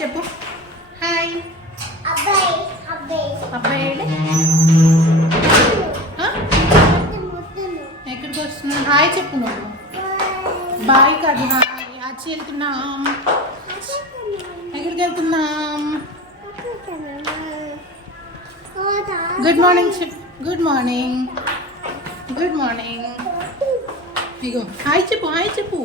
చెప్పు హాయ్ అబ్బాయి ఎక్కడికి వస్తున్నావు? హాయ్ చెప్పు నువ్వు. బాయ్ కాదు హాయ్. ఆచి వెళ్తున్నాం. ఎక్కడికి వెళ్తున్నాం? గుడ్ మార్నింగ్ చెప్పు. Good morning. Good morning. ఇగో హాయ్ చెప్పు. హాయ్ చెప్పు.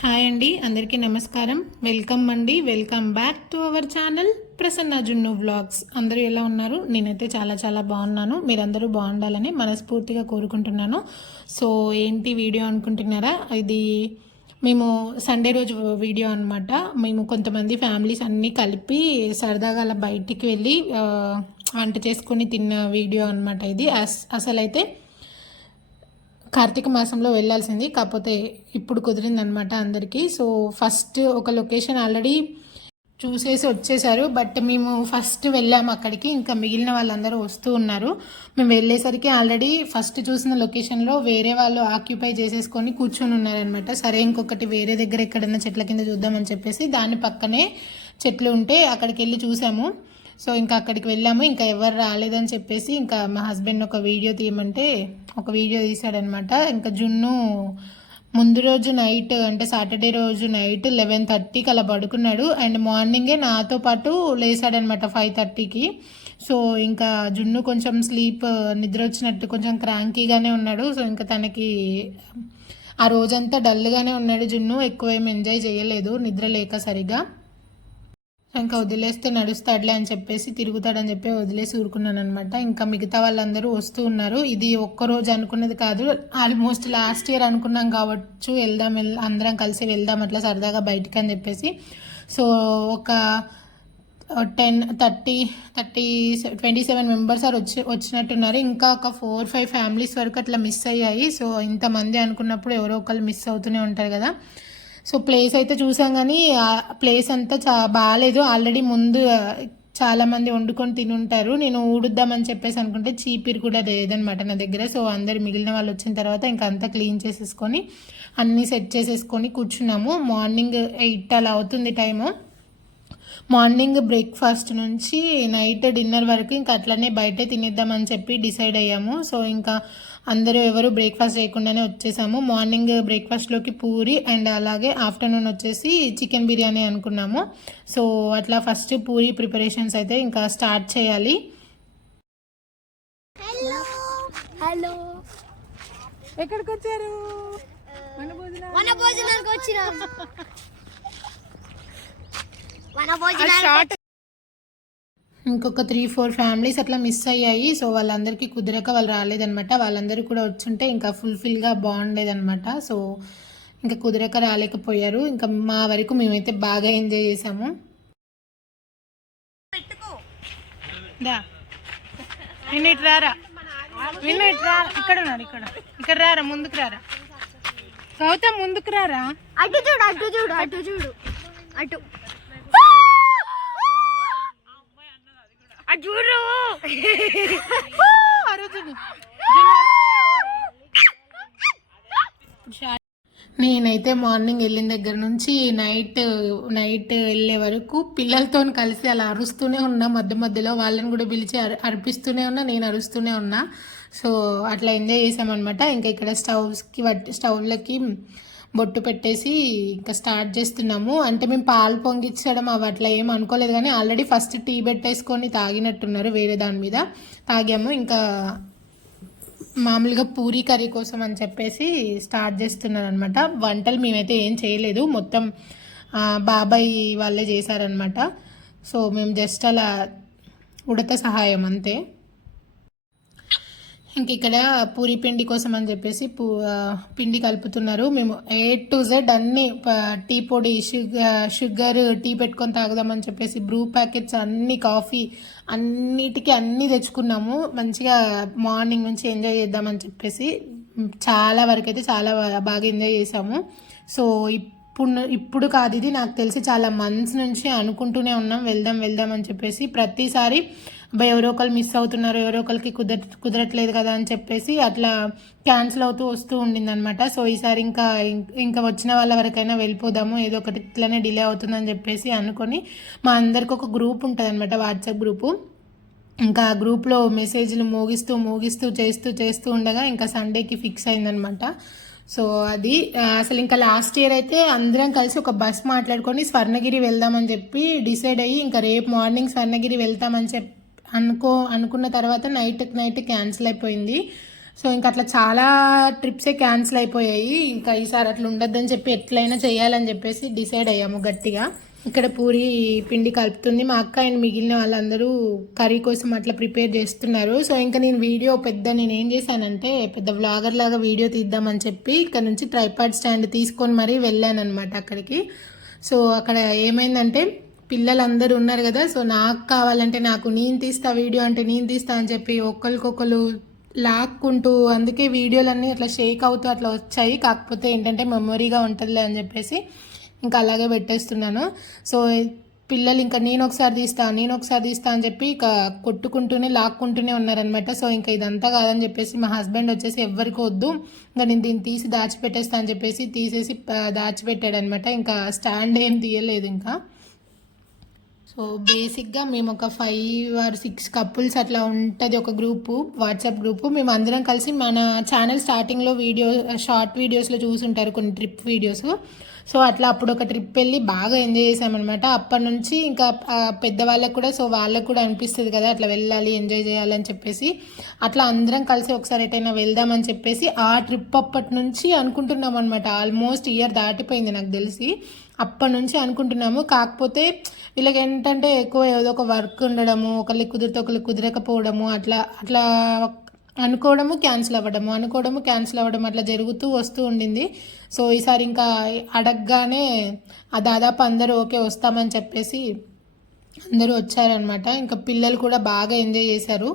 హాయ్ అండి, అందరికీ నమస్కారం. వెల్కమ్ అండి. Welcome back to our channel Prasanna Junnu vlogs. అందరూ ఎలా ఉన్నారు? నేనైతే చాలా చాలా బాగున్నాను. మీరందరూ బాగుండాలని మనస్ఫూర్తిగా కోరుకుంటున్నాను. సో ఏంటి వీడియో అనుకుంటున్నారా? ఇది మేము సండే రోజు వీడియో అనమాట. మేము కొంతమంది ఫ్యామిలీస్ అన్నీ కలిపి సరదాగా అలా బయటికి వెళ్ళి వంట చేసుకొని తిన్న వీడియో అనమాట ఇది. అసలైతే కార్తీక మాసంలో వెళ్ళాల్సింది, కాకపోతే ఇప్పుడు కుదిరిందనమాట అందరికీ. సో ఫస్ట్ ఒక లొకేషన్ ఆల్రెడీ చూసేసి వచ్చేసారు, బట్ మేము ఫస్ట్ వెళ్ళాము అక్కడికి. ఇంకా మిగిలిన వాళ్ళందరూ వస్తూ ఉన్నారు. మేము వెళ్ళేసరికి ఆల్రెడీ ఫస్ట్ చూసిన లొకేషన్లో వేరే వాళ్ళు ఆక్యుపై చేసేసుకొని కూర్చొని ఉన్నారనమాట. సరే ఇంకొకటి వేరే దగ్గర ఎక్కడన్నా చెట్ల కింద చూద్దామని చెప్పేసి దాని పక్కనే చెట్లు ఉంటే అక్కడికి వెళ్ళి చూసాము. సో ఇంకా అక్కడికి వెళ్ళాము. ఇంకా ఎవరు రాలేదని చెప్పేసి ఇంకా మా హస్బెండ్ ఒక వీడియో తీయమంటే ఒక వీడియో తీశాడనమాట. ఇంకా జున్ను ముందు రోజు నైట్ అంటే సాటర్డే రోజు నైట్ 11:30కి అలా పడుకున్నాడు. అండ్ మార్నింగే నాతో పాటు లేసాడనమాట 5:30కి. సో ఇంకా జున్ను కొంచెం నిద్ర వచ్చినట్టు కొంచెం క్రాంకీగానే ఉన్నాడు. సో ఇంకా తనకి ఆ రోజంతా డల్గానే ఉన్నాడు జున్ను. ఎక్కువ ఏం ఎంజాయ్ చేయలేదు నిద్ర లేక సరిగా. ఇంకా వదిలేస్తే నడుస్తాడులే అని చెప్పేసి తిరుగుతాడని చెప్పి వదిలేసి ఊరుకున్నాను అనమాట. ఇంకా మిగతా వాళ్ళందరూ వస్తూ ఉన్నారు. ఇది ఒక్కరోజు అనుకున్నది కాదు, ఆల్మోస్ట్ లాస్ట్ ఇయర్ అనుకున్నాం కావచ్చు అందరం కలిసి వెళ్దాం అట్లా సరదాగా బయటికి అని చెప్పేసి. సో ఒక 27 మెంబర్స్ వచ్చినట్టున్నారు. ఇంకా ఒక 4-5 ఫ్యామిలీస్ వరకు అట్లా మిస్ అయ్యాయి. సో ఇంతమంది అనుకున్నప్పుడు ఎవరో ఒకళ్ళు మిస్ అవుతూనే ఉంటారు కదా. సో ప్లేస్ అయితే చూసాం, కానీ ఆ ప్లేస్ అంతా బాగాలేదు. ఆల్రెడీ ముందు చాలామంది వండుకొని తినుంటారు. నేను ఊడుద్దామని చెప్పేసి అనుకుంటే చీపిరి కూడా లేదనమాట నా దగ్గర. సో అందరు మిగిలిన వాళ్ళు వచ్చిన తర్వాత ఇంకా అంతా క్లీన్ చేసేసుకొని అన్నీ సెట్ చేసేసుకొని కూర్చున్నాము. మార్నింగ్ 8 అలా అవుతుంది టైము. మార్నింగ్ బ్రేక్ఫాస్ట్ నుంచి నైట్ డిన్నర్ వరకు ఇంకా అట్లనే బయటే తినేద్దామని చెప్పి డిసైడ్ అయ్యాము. సో ఇంకా అందరూ ఎవరు బ్రేక్ఫాస్ట్ చేయకుండానే వచ్చేసాము. మార్నింగ్ బ్రేక్ఫాస్ట్లోకి పూరి అండ్ అలాగే ఆఫ్టర్నూన్ వచ్చేసి చికెన్ బిర్యానీ అనుకున్నాము. సో అట్లా ఫస్ట్ పూరి ప్రిపరేషన్స్ అయితే ఇంకా స్టార్ట్ చేయాలి. హలో, ఎక్కడికి వచ్చారు? ఇంకొక 3-4 ఫ్యామిలీస్ అట్లా మిస్ అయ్యాయి. సో వాళ్ళందరికీ కుదరక వాళ్ళు రాలేదనమాట. వాళ్ళందరూ కూడా వచ్చుంటే ఇంకా ఫుల్ఫిల్గా బాగుండేదనమాట. సో ఇంకా కుదరక రాలేకపోయారు. ఇంకా మా వరకు మేమైతే బాగా ఎంజాయ్ చేసాము. రారా ఇక్కడ ఉన్నారు, ఇక్కడ రారా, ముందుకు రారా గౌతమ్, ముందుకు రారా. అటు చూడు, అటు చూడు, అటు చూడు, అటు చూడు. నేనైతే మార్నింగ్ వెళ్ళిన దగ్గర నుంచి నైట్ వెళ్ళే వరకు పిల్లలతో కలిసి అలా అరుస్తూనే ఉన్నా. మధ్యలో వాళ్ళని కూడా పిలిచి అర్పిస్తూనే ఉన్నా, నేను అరుస్తూనే ఉన్నా. సో అట్లా ఎంజాయ్ చేసామన్నమాట. ఇంకా ఇక్కడ స్టవ్లకి బొట్టు పెట్టేసి ఇంకా స్టార్ట్ చేస్తున్నాము. అంటే మేము పాలు పొంగిచ్చడం అవి అట్లా ఏం అనుకోలేదు, కానీ ఆల్రెడీ ఫస్ట్ టీ పెట్టేసుకొని తాగినట్టున్నారు వేరే దాని మీద. తాగాము. ఇంకా మామూలుగా పూరీ కర్రీ కోసం అని చెప్పేసి స్టార్ట్ చేస్తున్నారు అనమాట. వంటలు మేమైతే ఏం చేయలేదు, మొత్తం బాబాయ్ వాళ్ళే చేశారనమాట. సో మేము జస్ట్ అలా ఉడత సహాయం అంతే. ఇంక ఇక్కడ పూరి పిండి కోసం అని చెప్పేసి పిండి కలుపుతున్నారు. మేము A to Z అన్ని టీ పొడి, షుగర్, టీ పెట్టుకొని తాగుదామని చెప్పేసి బ్రూ ప్యాకెట్స్, అన్ని కాఫీ, అన్నిటికీ అన్నీ తెచ్చుకున్నాము. మంచిగా మార్నింగ్ నుంచి ఎంజాయ్ చేద్దామని చెప్పేసి చాలా వరకు అయితే చాలా బాగా ఎంజాయ్ చేసాము. సో ఇప్పుడు కాదు, ఇది నాకు తెలిసి చాలా మంత్స్ నుంచి అనుకుంటూనే ఉన్నాం వెళ్దాం అని చెప్పేసి. ప్రతిసారి అబ్బాయి ఎవరో ఒకరు మిస్ అవుతున్నారు, ఎవరో ఒకరికి కుదరట్లేదు కదా అని చెప్పేసి అట్లా క్యాన్సిల్ అవుతూ వస్తూ ఉండింది అనమాట. సో ఈసారి ఇంకా వచ్చిన వాళ్ళ వరకైనా వెళ్ళిపోదాము, ఏదో ఒకటి ఇట్లనే డిలే అవుతుందని చెప్పేసి అనుకొని మా అందరికి ఒక గ్రూప్ ఉంటుంది అనమాట, వాట్సాప్ గ్రూపు. ఇంకా ఆ గ్రూప్లో మెసేజ్లు మోగిస్తూ చేస్తూ ఉండగా ఇంకా సండేకి ఫిక్స్ అయిందనమాట. సో అది అసలు ఇంకా లాస్ట్ ఇయర్ అయితే అందరం కలిసి ఒక బస్ మాట్లాడుకొని స్వర్ణగిరి వెళ్దామని చెప్పి డిసైడ్ అయ్యి ఇంకా రేపు మార్నింగ్ స్వర్ణగిరి వెళ్తామని అనుకున్న తర్వాత నైట్ క్యాన్సిల్ అయిపోయింది. సో ఇంకా అట్లా చాలా ట్రిప్సే క్యాన్సిల్ అయిపోయాయి. ఇంకా ఈసారి అట్లా ఉండొద్దని చెప్పి ఎట్లయినా చేయాలని చెప్పేసి డిసైడ్ అయ్యాము గట్టిగా. ఇక్కడ పూరి పిండి కలుపుతుంది మా అక్క, అండ్ మిగిలిన వాళ్ళందరూ కర్రీ కోసం అట్లా ప్రిపేర్ చేస్తున్నారు. సో ఇంకా నేను ఏం చేశానంటే పెద్ద వ్లాగర్ లాగా వీడియో తీద్దామని చెప్పి ఇక్కడ నుంచి ట్రైపాడ్ స్టాండ్ తీసుకొని మరీ వెళ్ళాను అనమాట అక్కడికి. సో అక్కడ ఏమైందంటే పిల్లలందరూ ఉన్నారు కదా, సో నాకు కావాలంటే నేను తీస్తా వీడియో అంటే నేను తీస్తా అని చెప్పి ఒకరికొకరు లాక్కుంటూ, అందుకే వీడియోలన్నీ అట్లా షేక్ అవుతూ అట్లా వచ్చాయి. కాకపోతే ఏంటంటే మెమొరీగా ఉంటుందిలే అని చెప్పేసి ఇంకా అలాగే పెట్టేస్తున్నాను. సో పిల్లలు ఇంకా నేను ఒకసారి తీస్తా అని చెప్పి ఇక కొట్టుకుంటూనే లాక్కుంటూనే ఉన్నారనమాట. సో ఇంకా ఇదంతా కాదని చెప్పేసి మా హస్బెండ్ వచ్చేసి ఎవరికి వద్దు, ఇంకా నేను దీన్ని తీసి దాచిపెట్టేస్తా అని చెప్పేసి తీసేసి దాచిపెట్టాడు అనమాట. ఇంకా స్టాండ్ ఏం తీయలేదు ఇంకా. సో బేసిక్గా మేము ఒక 5 or 6 కపుల్స్ అట్లా ఉంటుంది ఒక గ్రూపు, వాట్సాప్ గ్రూపు. మేము అందరం కలిసి మన ఛానల్ స్టార్టింగ్లో షార్ట్ వీడియోస్లో చూసుంటారు కొన్ని ట్రిప్ వీడియోస్. సో అట్లా అప్పుడు ఒక ట్రిప్ వెళ్ళి బాగా ఎంజాయ్ చేసామన్నమాట. అప్పటి నుంచి ఇంకా పెద్దవాళ్ళకు కూడా, సో వాళ్ళకు కూడా అనిపిస్తుంది కదా అట్లా వెళ్ళాలి ఎంజాయ్ చేయాలని చెప్పేసి అట్లా అందరం కలిసి ఒకసారి ఎటైనా వెళ్దామని చెప్పేసి ఆ ట్రిప్ అప్పటి నుంచి అనుకుంటున్నాం అనమాట. ఆల్మోస్ట్ ఇయర్ దాటిపోయింది నాకు తెలిసి. అప్పటి నుంచి అనుకుంటున్నాము. కాకపోతే వీళ్ళకి ఏంటంటే ఎక్కువ ఏదో ఒక వర్క్ ఉండడము, ఒకరికి కుదిరితే ఒకరికి కుదరకపోవడము, అట్లా అనుకోవడము క్యాన్సిల్ అవ్వడం అట్లా జరుగుతూ వస్తూ ఉండింది. సో ఈసారి ఇంకా అడగగానే దాదాపు అందరూ ఓకే వస్తామని చెప్పేసి అందరూ వచ్చారనమాట. ఇంకా పిల్లలు కూడా బాగా ఎంజాయ్ చేశారు.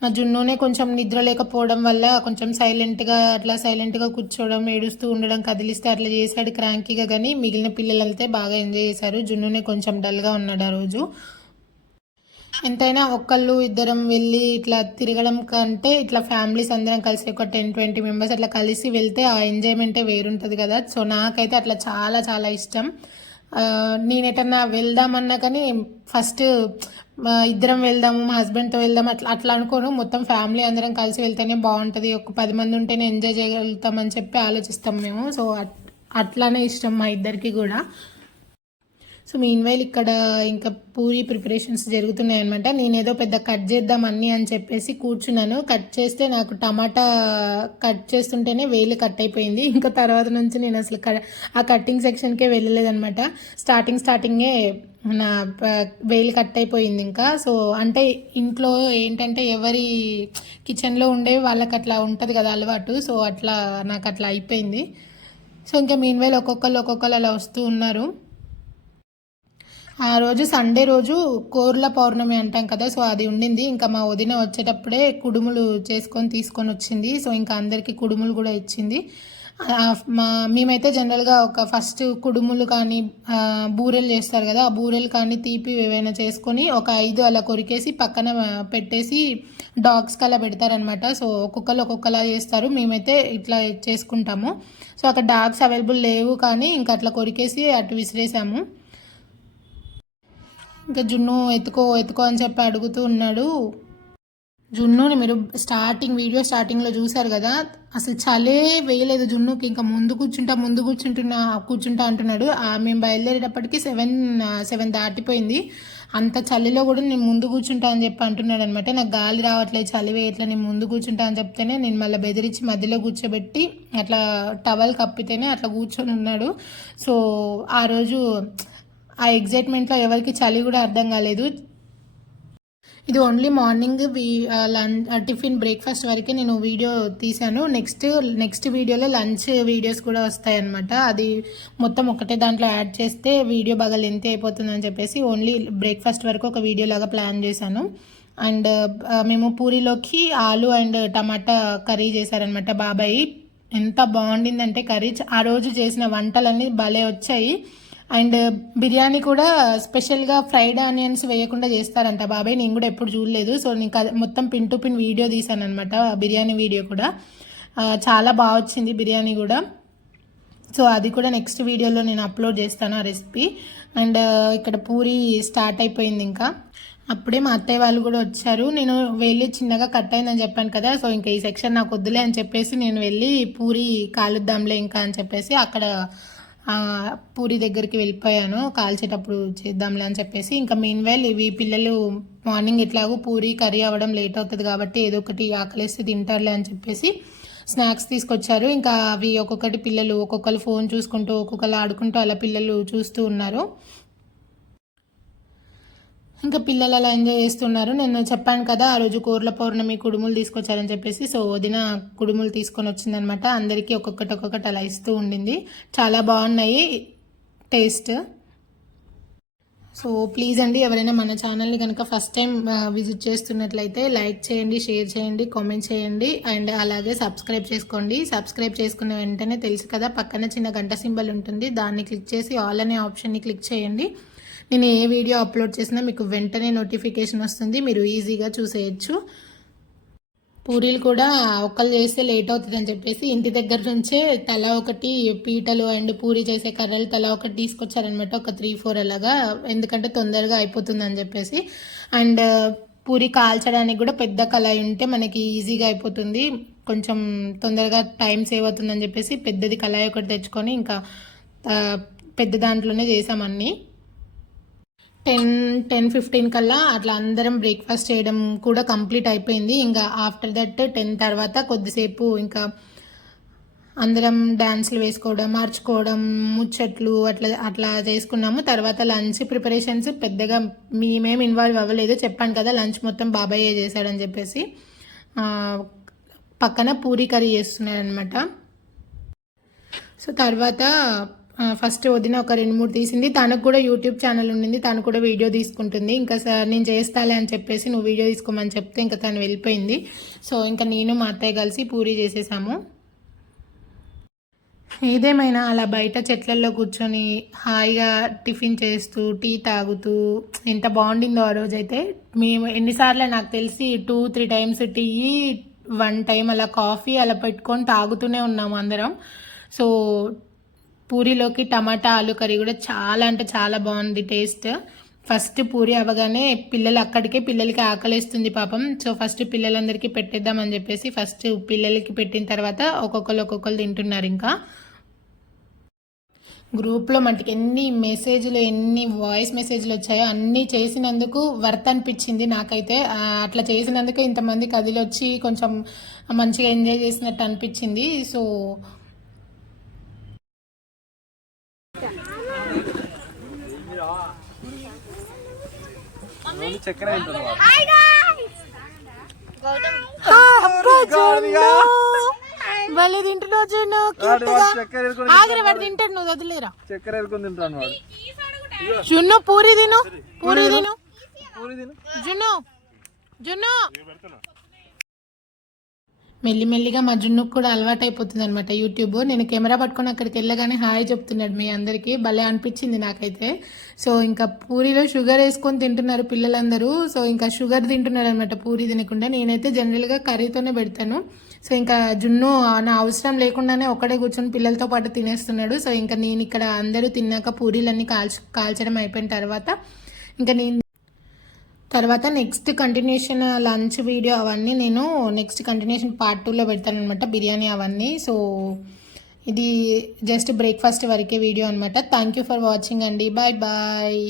మా జున్నునే కొంచెం నిద్ర లేకపోవడం వల్ల కొంచెం సైలెంట్గా కూర్చోవడం, ఏడుస్తూ ఉండడం, కదిలిస్తే అట్లా చేశాడు క్రాంకీగా. కానీ మిగిలిన పిల్లలైతే బాగా ఎంజాయ్ చేశారు. జున్నునే కొంచెం డల్గా ఉన్నాడు ఆ రోజు. ఎంతైనా ఒకళ్ళు ఇద్దరం వెళ్ళి ఇట్లా తిరగడం కంటే ఇట్లా ఫ్యామిలీస్ అందరం కలిసి ఒక 10-20 మెంబర్స్ అట్లా కలిసి వెళ్తే ఆ ఎంజాయ్మెంటే వేరుంటుంది కదా. సో నాకైతే అట్లా చాలా చాలా ఇష్టం. నేను ఎటన్నా వెళ్దామన్నా కానీ ఫస్ట్ ఇద్దరం వెళ్దాము, మా హస్బెండ్తో వెళ్దాం అట్లా అనుకోను. మొత్తం ఫ్యామిలీ అందరం కలిసి వెళ్తేనే బాగుంటుంది, ఒక 10 మంది ఉంటేనే ఎంజాయ్ చేయగలుగుతామని చెప్పి ఆలోచిస్తాం మేము. సో అట్లానే ఇష్టం మా ఇద్దరికి కూడా. సో మీన్వైల్ ఇక్కడ ఇంకా పూరి ప్రిపరేషన్స్ జరుగుతున్నాయి అనమాట. నేనేదో పెద్ద కట్ చేద్దాం అన్నీ అని చెప్పేసి కూర్చున్నాను. కట్ చేస్తే నాకు టమాటా కట్ చేస్తుంటేనే వేలు కట్ అయిపోయింది. ఇంకా తర్వాత నుంచి నేను అసలు ఆ కట్టింగ్ సెక్షన్కే వెళ్ళలేదనమాట. స్టార్టింగే నా వేలు కట్ అయిపోయింది ఇంకా. సో అంటే ఇంట్లో ఏంటంటే ఎవరి కిచెన్లో ఉండే వాళ్ళకి అట్లా ఉంటుంది కదా అలవాటు. సో అట్లా నాకు అట్లా అయిపోయింది. సో ఇంకా మీన్వైల్ ఒక్కొక్కరు అలా వస్తూ ఉన్నారు. ఆ రోజు సండే రోజు కోర్ల పౌర్ణమి అంటాం కదా, సో అది ఉండింది. ఇంకా మా వదిన వచ్చేటప్పుడే కుడుములు తీసుకొని వచ్చింది. సో ఇంకా అందరికీ కుడుములు కూడా ఇచ్చింది. మేమైతే జనరల్గా ఒక ఫస్ట్ కుడుములు కానీ బూరెలు చేస్తారు కదా, ఆ బూరెలు కానీ తీపి ఏవైనా చేసుకొని ఒక 5 అలా కొరికేసి పక్కన పెట్టేసి డాగ్స్కి అలా పెడతారనమాట. సో ఒక్కొక్కలా చేస్తారు. మేమైతే ఇట్లా చేసుకుంటాము. సో అక్కడ డాగ్స్ అవైలబుల్ లేవు కానీ ఇంకా అట్లా కొరికేసి అటు విసిరేసాము. ఇంకా జున్ను ఎత్తుకో అని చెప్పి అడుగుతూ ఉన్నాడు. జున్నుని మీరు వీడియో స్టార్టింగ్లో చూసారు కదా, అసలు చలే వేయలేదు జున్నుకి. ఇంకా ముందు కూర్చుంటా అంటున్నాడు. మేము బయలుదేరేటప్పటికి 7 దాటిపోయింది. అంత చలిలో కూడా నేను ముందు కూర్చుంటా అని చెప్పి అంటున్నాడు అనమాట. నాకు గాలి రావట్లేదు, చలి వేయట్లేదు, నేను ముందు కూర్చుంటా అని చెప్తేనే నేను మళ్ళీ బెదిరించి మధ్యలో కూర్చోబెట్టి అట్లా టవల్ కప్పితేనే అట్లా కూర్చొని ఉన్నాడు. సో ఆ రోజు ఆ ఎగ్జైట్మెంట్లో ఎవరికి చలి కూడా అర్థం కాలేదు. ఇది ఓన్లీ మార్నింగ్ టిఫిన్ బ్రేక్ఫాస్ట్ వరకే నేను వీడియో తీశాను. నెక్స్ట్ వీడియోలో లంచ్ వీడియోస్ కూడా వస్తాయన్నమాట. అది మొత్తం ఒకటే దాంట్లో యాడ్ చేస్తే వీడియో బాగా లెంత్ అయిపోతుందని చెప్పేసి ఓన్లీ బ్రేక్ఫాస్ట్ వరకు ఒక వీడియో లాగా ప్లాన్ చేశాను. అండ్ మేము పూరీలోకి ఆలు అండ్ టమాటా కర్రీ చేశారనమాట బాబాయ్. ఎంత బాగుండిందంటే కర్రీ, ఆ రోజు చేసిన వంటలన్నీ భలే వచ్చాయి. అండ్ బిర్యానీ కూడా స్పెషల్గా ఫ్రైడ్ ఆనియన్స్ వేయకుండా చేస్తారంట బాబాయ్. నేను కూడా ఎప్పుడు చూడలేదు. సో నేను మొత్తం పిన్ టు పిన్ వీడియో తీసాను అనమాట, బిర్యానీ వీడియో కూడా. చాలా బాగా వచ్చింది బిర్యానీ కూడా. సో అది కూడా నెక్స్ట్ వీడియోలో నేను అప్లోడ్ చేస్తాను ఆ రెసిపీ. అండ్ ఇక్కడ పూరి స్టార్ట్ అయిపోయింది. ఇంకా అప్పుడే మా అత్తయ్య వాళ్ళు కూడా వచ్చారు. నేను వెళ్ళి చిన్నగా కట్ అయిందని చెప్పాను కదా, సో ఇంకా ఈ సెక్షన్ నాకు వద్దులే అని చెప్పేసి నేను వెళ్ళి పూరి కాలుద్దాంలే ఇంకా అని చెప్పేసి అక్కడ పూరి దగ్గరికి వెళ్ళిపోయాను. కాల్చేటప్పుడు చేద్దాంలే అని చెప్పేసి. ఇంకా మీన్వైల్ ఇవి పిల్లలు మార్నింగ్ ఎట్లాగో పూరి కర్రీ అవ్వడం లేట్ అవుతుంది కాబట్టి ఏదో ఒకటి ఆకలిస్తే తింటారులే అని చెప్పేసి స్నాక్స్ తీసుకొచ్చారు. ఇంకా అవి ఒక్కొక్కటి పిల్లలు ఒక్కొక్కరు ఫోన్ చూసుకుంటూ ఒక్కొక్కరు ఆడుకుంటూ అలా పిల్లలు చూస్తూ ఉన్నారు. ఇంకా పిల్లలు అలా ఎంజాయ్ చేస్తున్నారు. నేను చెప్పాను కదా ఆ రోజు కూరల పౌర్ణమి కుడుములు తీసుకొచ్చారని చెప్పేసి. సో వదిన కుడుములు తీసుకొని వచ్చిందనమాట. అందరికీ ఒక్కొక్కటి అలా ఇస్తూ ఉండింది. చాలా బాగున్నాయి టేస్ట్. సో ప్లీజ్ అండి, ఎవరైనా మన ఛానల్ని కనుక ఫస్ట్ టైం విజిట్ చేస్తున్నట్లయితే లైక్ చేయండి, షేర్ చేయండి, కామెంట్ చేయండి అండ్ అలాగే సబ్స్క్రైబ్ చేసుకోండి. సబ్స్క్రైబ్ చేసుకున్న వెంటనే తెలుసు కదా పక్కన చిన్న గంట సింబల్ ఉంటుంది, దాన్ని క్లిక్ చేసి ఆల్ అనే ఆప్షన్ని క్లిక్ చేయండి. నేను ఏ వీడియో అప్లోడ్ చేసినా మీకు వెంటనే నోటిఫికేషన్ వస్తుంది, మీరు ఈజీగా చూసేయచ్చు. పూరీలు కూడా ఒక్కళ్ళు చేస్తే లేట్ అవుతుంది అని చెప్పేసి ఇంటి దగ్గర నుంచే తలా ఒకటి పీటలు అండ్ పూరి చేసే కర్రలు తలా ఒకటి తీసుకొచ్చారనమాట, ఒక 3-4 అలాగా, ఎందుకంటే తొందరగా అయిపోతుంది అని చెప్పేసి. అండ్ పూరి కాల్చడానికి కూడా పెద్ద కళాయి ఉంటే మనకి ఈజీగా అయిపోతుంది, కొంచెం తొందరగా టైం సేవ్ అవుతుందని చెప్పేసి పెద్దది కళాయి ఒకటి తెచ్చుకొని ఇంకా పెద్ద దాంట్లోనే చేసామన్నీ. 10-15 కల్లా అట్లా అందరం బ్రేక్ఫాస్ట్ చేయడం కూడా కంప్లీట్ అయిపోయింది. ఇంకా ఆఫ్టర్ దట్ 10 తర్వాత కొద్దిసేపు ఇంకా అందరం డ్యాన్స్లు వేసుకోవడం, మార్చుకోవడం, ముచ్చట్లు అట్లా చేసుకున్నాము. తర్వాత లంచ్ ప్రిపరేషన్స్ పెద్దగా మేమేం ఇన్వాల్వ్ అవ్వలేదు, చెప్పాను కదా లంచ్ మొత్తం బాబాయ్ చేశాడని చెప్పేసి. పక్కన పూరీ కర్రీ చేస్తున్నారనమాట. సో తర్వాత ఫస్ట్ వదిన ఒక 2-3 తీసింది. తనకు కూడా యూట్యూబ్ ఛానల్ ఉండింది, తను కూడా వీడియో తీసుకుంటుంది. ఇంకా నేను చేస్తాలే అని చెప్పేసి నువ్వు వీడియో తీసుకోమని చెప్తే ఇంకా తను వెళ్ళిపోయింది. సో ఇంకా నేను మా అత్తయ్య కలిసి పూరీ చేసేసాము. ఏదేమైనా అలా బయట చెట్లల్లో కూర్చొని హాయిగా టిఫిన్ చేస్తూ టీ తాగుతూ ఎంత బాగుండిందో ఆ రోజైతే. మేము ఎన్నిసార్లు నాకు తెలిసి 2-3 టైమ్స్ టీ, 1 టైం అలా కాఫీ అలా పెట్టుకొని తాగుతూనే ఉన్నాము అందరం. సో పూరీలోకి టమాటా ఆలు కర్రీ కూడా చాలా అంటే చాలా బాగుంది టేస్ట్. ఫస్ట్ పూరి అవ్వగానే పిల్లలకి ఆకలేస్తుంది పాపం. సో ఫస్ట్ పిల్లలందరికీ పెట్టేద్దామని చెప్పేసి ఫస్ట్ పిల్లలకి పెట్టిన తర్వాత ఒక్కొక్కరు తింటున్నారు. ఇంకా గ్రూప్లో మటుకు ఎన్ని వాయిస్ మెసేజ్లు వచ్చాయో అన్నీ చేసినందుకు వర్త్ అనిపించింది నాకైతే. అట్లా చేసినందుకు ఇంతమంది కదిలొచ్చి కొంచెం మంచిగా ఎంజాయ్ చేసినట్టు అనిపించింది. సో భలే తింటున్నావు తింటాడు, నువ్వు వదిలేరా. జున్ను పూరి తిను జున్ను. మెల్లిమెల్లిగా మా జున్నుకు కూడా అలవాటు అయిపోతుంది అనమాట యూట్యూబ్. నేను కెమెరా పట్టుకొని అక్కడికి వెళ్ళగానే హాయ్ చెప్తున్నాడు మీ అందరికీ, భలే అనిపించింది నాకైతే. సో ఇంకా పూరీలో షుగర్ వేసుకొని తింటున్నారు పిల్లలందరూ. సో ఇంకా షుగర్ తింటున్నారు అనమాట పూరీ తినకుండా. నేనైతే జనరల్గా కర్రీతోనే పెడతాను. సో ఇంకా జున్ను నా అవసరం లేకుండానే ఒక్కడే కూర్చొని పిల్లలతో పాటు తినేస్తున్నాడు. సో ఇంకా నేను ఇక్కడ అందరూ తిన్నాక పూరీలన్నీ కాల్చడం అయిపోయిన తర్వాత ఇంకా నేను తర్వాత నెక్స్ట్ కంటిన్యూషన్ లంచ్ వీడియో అవన్నీ నేను నెక్స్ట్ కంటిన్యూషన్ పార్ట్ 2లో పెడతాను అనమాట, బిర్యానీ అవన్నీ. సో ఇది జస్ట్ బ్రేక్ఫాస్ట్ వరకే వీడియో అనమాట. థ్యాంక్ యూ ఫర్ వాచింగ్ అండి, బాయ్ బాయ్.